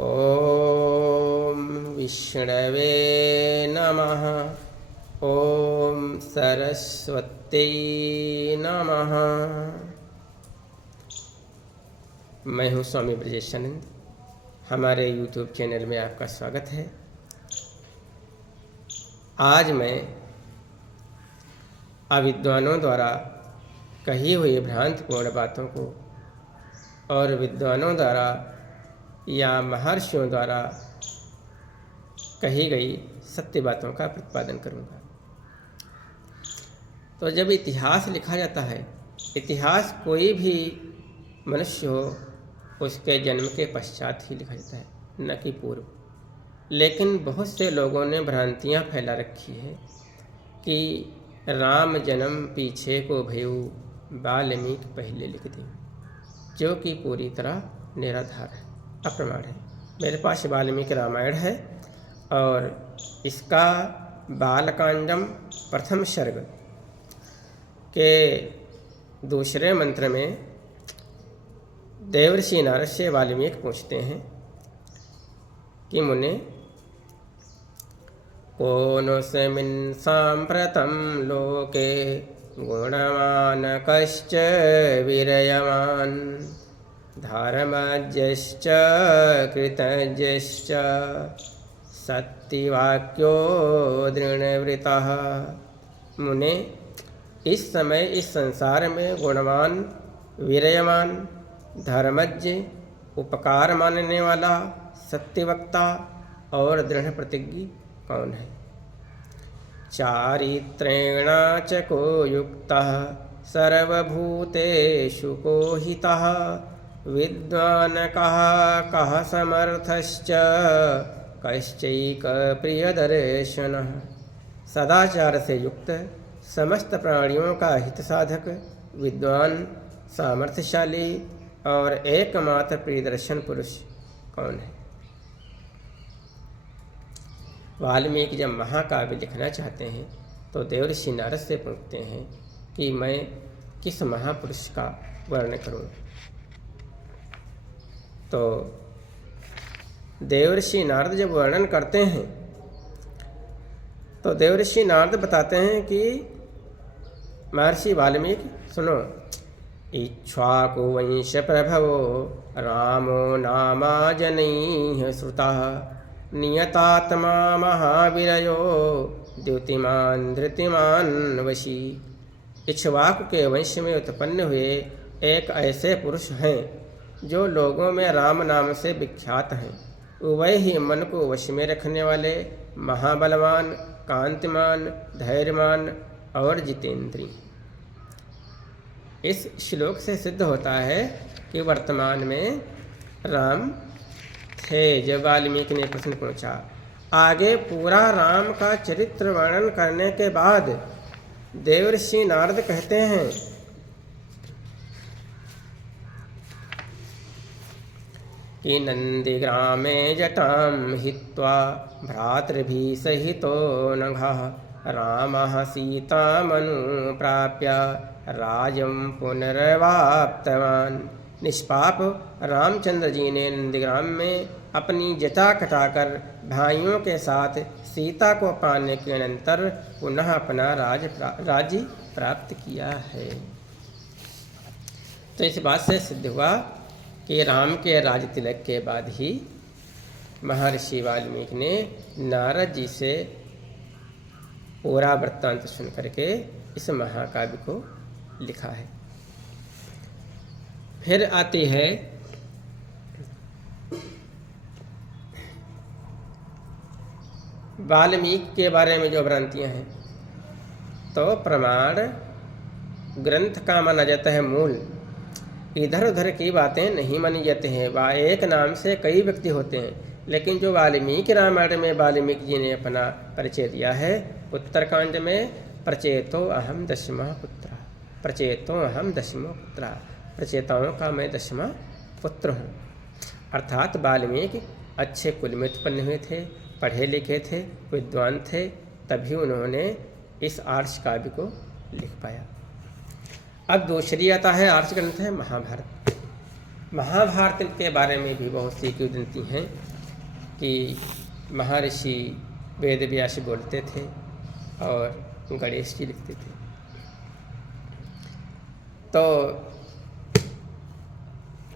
ओम विष्णवे नमः। ओम सरस्वती नमः। मैं हूँ स्वामी ब्रजेशानंद। हमारे YouTube चैनल में आपका स्वागत है। आज मैं अविद्वानों द्वारा कही हुई भ्रांतिपूर्ण बातों को और विद्वानों द्वारा या महर्षियों द्वारा कही गई सत्य बातों का प्रतिपादन करूँगा। तो जब इतिहास लिखा जाता है, इतिहास कोई भी मनुष्य हो उसके जन्म के पश्चात ही लिखा जाता है, न कि पूर्व। लेकिन बहुत से लोगों ने भ्रांतियाँ फैला रखी है कि राम जन्म पीछे को भयऊ वाल्मीकि पहले लिख दें, जो कि पूरी तरह निराधार है, अप्रमाण है। मेरे पास वाल्मीकि रामायण है और इसका बालकांडम प्रथम सर्ग के दूसरे मंत्र में देवर्षि नारद से वाल्मीकि पूछते हैं कि मुने कोनोऽस्मिन् साम्प्रतं लोके गुणवान् कश्च वीर्यवान् धर्मज्ञश्च कृतज्ञश्च सत्यवाक्यो दृढ़व्रतः। मुने, इस समय इस संसार में गुणवान, वीर्यवान, धर्मज्ञ, उपकार मानने वाला, सत्यवक्ता और दृढ़ प्रतिज्ञ कौन है? चारित्रेण च को युक्तः सर्वभूतेषु को हितः विद्वान् कः समर्थश्च कश्चैक प्रियदर्शनः। सदाचार से युक्त, समस्त प्राणियों का हित साधक, विद्वान, सामर्थ्यशाली और एकमात्र प्रियदर्शन पुरुष कौन है? वाल्मीकि जब महाकाव्य लिखना चाहते हैं तो देवर्षि नारद से पूछते हैं कि मैं किस महापुरुष का वर्णन करूं। तो देवर्षि नारद जब वर्णन करते हैं तो देवर्षि नारद बताते हैं कि महर्षि वाल्मीकि सुनो, इक्ष्वाकु वंश प्रभवो रामो नामा जनैः श्रुतः नियतात्मा महावीरयो द्युतिमान धृतिमान वशी। इक्ष्वाकु के वंश में उत्पन्न हुए एक ऐसे पुरुष हैं जो लोगों में राम नाम से विख्यात हैं। वह ही मन को वश में रखने वाले, महाबलवान, कांतिमान, धैर्यमान और जितेंद्री। इस श्लोक से सिद्ध होता है कि वर्तमान में राम थे। जब वाल्मीकि ने प्रश्न पूछा, आगे पूरा राम का चरित्र वर्णन करने के बाद देवर्षि नारद कहते हैं कि नंदिग्रामे जटां हित्वा भ्रातृभिः सहितो नघः रामः सीतामनुप्राप्य राज्यं पुनर्वाप्तवान्। निष्पाप रामचंद्र जी ने नंदीग्राम में अपनी जटा कटाकर भाइयों के साथ सीता को पाने के अनंतर पुनः अपना राज्य प्राप्त किया है। तो इस बात से सिद्ध हुआ कि राम के राज तिलक के बाद ही महर्षि वाल्मीकि ने नारद जी से पूरा वृत्तांत सुन करके इस महाकाव्य को लिखा है। फिर आती है वाल्मीकि के बारे में जो भ्रांतियाँ हैं। तो प्रमाण ग्रंथ का माना जाता है मूल, इधर उधर की बातें नहीं मानी जाती हैं। एक नाम से कई व्यक्ति होते हैं, लेकिन जो वाल्मीकि रामायण में वाल्मीकि जी ने अपना परिचय दिया है, उत्तरकांड में प्रचेतो अहम दशमः पुत्र, प्रचेतो अहम दशमः पुत्र, प्रचेताओं का मैं 10वां पुत्र हूँ। अर्थात वाल्मीकि अच्छे कुल में उत्पन्न हुए थे, पढ़े लिखे थे, विद्वान थे, तभी उन्होंने इस आर्ष काव्य को लिख पाया। अब दूसरी आता है आर्ष ग्रंथ है महाभारत। महाभारत के बारे में भी बहुत सी किंवदंती हैं। कि महर्षि वेद व्यास बोलते थे और गणेश जी लिखते थे। तो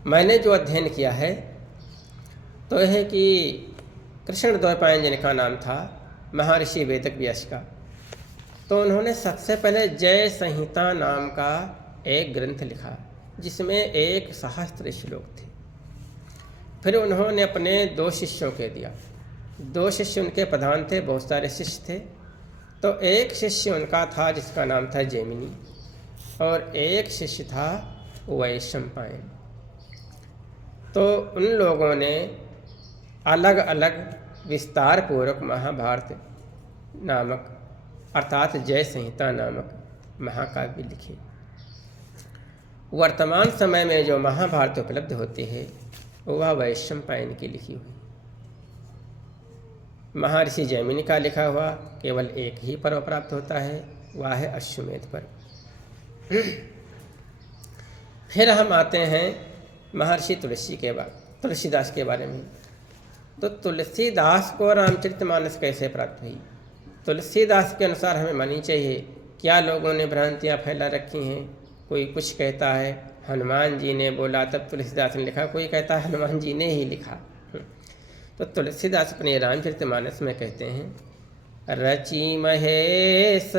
मैंने जो अध्ययन किया है तो यह है कि कृष्ण द्वैपायन जिनका नाम था महर्षि वेदक व्यास का, तो उन्होंने सबसे पहले जय संहिता नाम का एक ग्रंथ लिखा जिसमें 1 सहस्त्र श्लोक थे। फिर उन्होंने अपने 2 शिष्यों के दिया। 2 शिष्य उनके प्रधान थे, बहुत सारे शिष्य थे। तो एक शिष्य उनका था जिसका नाम था जैमिनी और एक शिष्य था वैशंपायन। तो उन लोगों ने अलग अलग विस्तार पूर्वक महाभारत नामक अर्थात जय संहिता नामक महाकाव्य लिखे। वर्तमान समय में जो महाभारत उपलब्ध होती है वह वैशंपायन की लिखी हुई। महर्षि जैमिनी का लिखा हुआ केवल एक ही पर्व प्राप्त होता है, वह है अश्वमेध पर्व। फिर हम आते हैं महर्षि तुलसीदास के बारे में। तो तुलसीदास को रामचरितमानस कैसे प्राप्त हुई? तुलसीदास के अनुसार हमें माननी चाहिए। क्या लोगों ने भ्रांतियाँ फैला रखी हैं? कोई कुछ कहता है हनुमान जी ने बोला तब तुलसीदास ने लिखा, कोई कहता है हनुमान जी ने ही लिखा। तो तुलसीदास अपने रामचरितमानस में कहते हैं, रचि महेश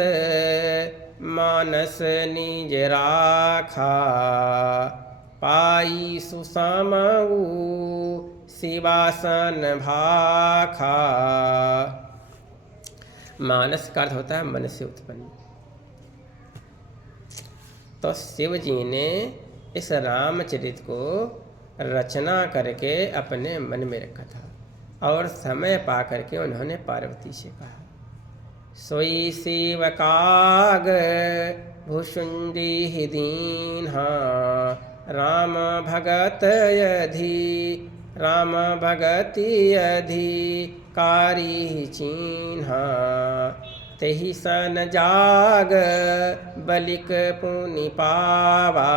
मानस निज राखा, पाई सुसामऊ शिवासन भाखा। मानस का अर्थ होता है मन से उत्पन्न। तो शिव जी ने इस रामचरित को रचना करके अपने मन में रखा था और समय पा करके उन्होंने पार्वती से कहा, सोई शिव काग भुषुंडी दीन्हा, राम भगत अधिकारी चिन्हा। तेहि सन जाग बलिक पुनि पावा,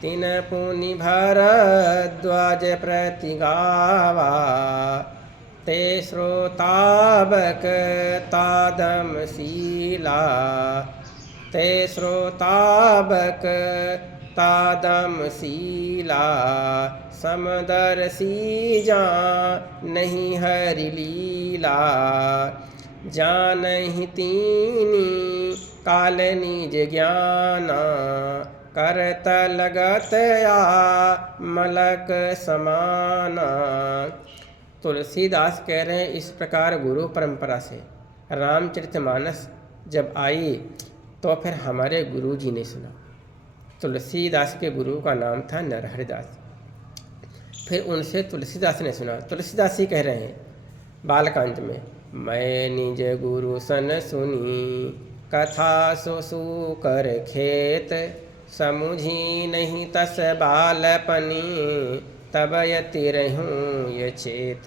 तिन पुनि भरद्वाज प्रति गावा। ते श्रोताबक तादम शीला, ते श्रोताबक तादम शीला। समदर्शी जा नहीं हरि लीला, जानहि तीनी काल निज ज्ञाना। करत लगत या मलक समाना। तुलसीदास कह रहे हैं इस प्रकार गुरु परंपरा से रामचरितमानस जब आई तो फिर हमारे गुरु जी ने सुना। तुलसीदास के गुरु का नाम था नरहरिदास। फिर उनसे तुलसीदास ने सुना। तुलसीदास ही कह रहे हैं बालकांड में, मैं निज गुरु सन सुनी, कथा सो कर खेत। समुझी नहीं तस बालपनी, तब यति रहूं ये चेत।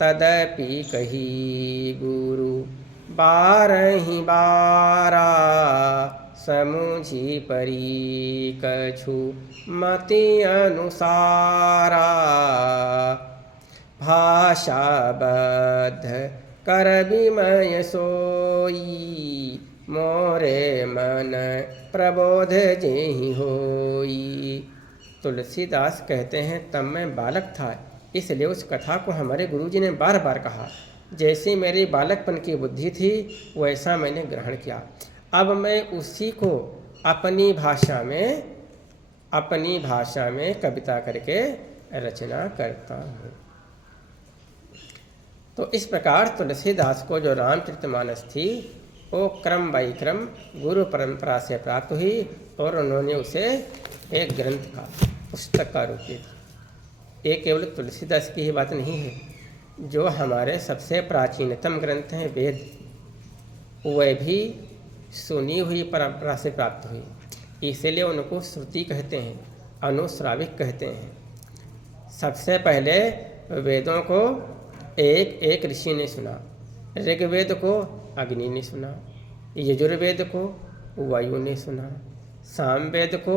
तदपि कही गुरु बारहि बारा, समुझी परी कछु मति अनुसारा। भाषा बद्ध कर विमय सोई, मोरे मन प्रबोध जेहि होई। तुलसीदास कहते हैं तब मैं बालक था, इसलिए उस कथा को हमारे गुरुजी ने बार बार कहा। जैसी मेरी बालकपन की बुद्धि थी वैसा मैंने ग्रहण किया। अब मैं उसी को अपनी भाषा में कविता करके रचना करता हूँ। तो इस प्रकार तुलसीदास को जो रामचरितमानस थी वो क्रम बाई क्रम गुरु परंपरा से प्राप्त हुई और उन्होंने उसे एक ग्रंथ का पुस्तक का रूप दे दिया। ये केवल तुलसीदास की ही बात नहीं है, जो हमारे सबसे प्राचीनतम ग्रंथ हैं वेद, वह भी सुनी हुई परंपरा से प्राप्त हुई। इसलिए उनको श्रुति कहते हैं, अनुश्राविक कहते हैं। सबसे पहले वेदों को एक एक ऋषि ने सुना। ऋग्वेद को अग्नि ने सुना, यजुर्वेद को वायु ने सुना, सामवेद को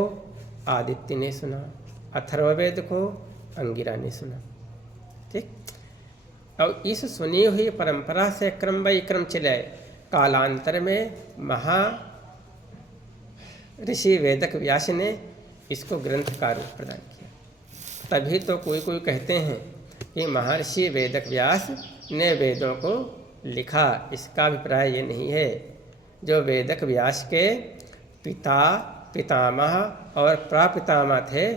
आदित्य ने सुना, अथर्ववेद को अंगिरा ने सुना। ठीक, और इस सुनी हुई परंपरा से क्रम बाई क्रम चले। कालांतर में ऋषि वेदक व्यास ने इसको ग्रंथ का रूप प्रदान किया। तभी तो कोई कोई कहते हैं कि महर्षि वेदक व्यास ने वेदों को लिखा। इसका अभिप्राय ये नहीं है। जो वेदक व्यास के पिता, पितामह और प्रापितामह थे,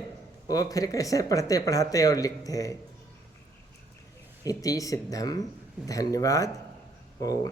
वो फिर कैसे पढ़ते पढ़ाते और लिखते। इति सिद्धम। धन्यवाद। ओम।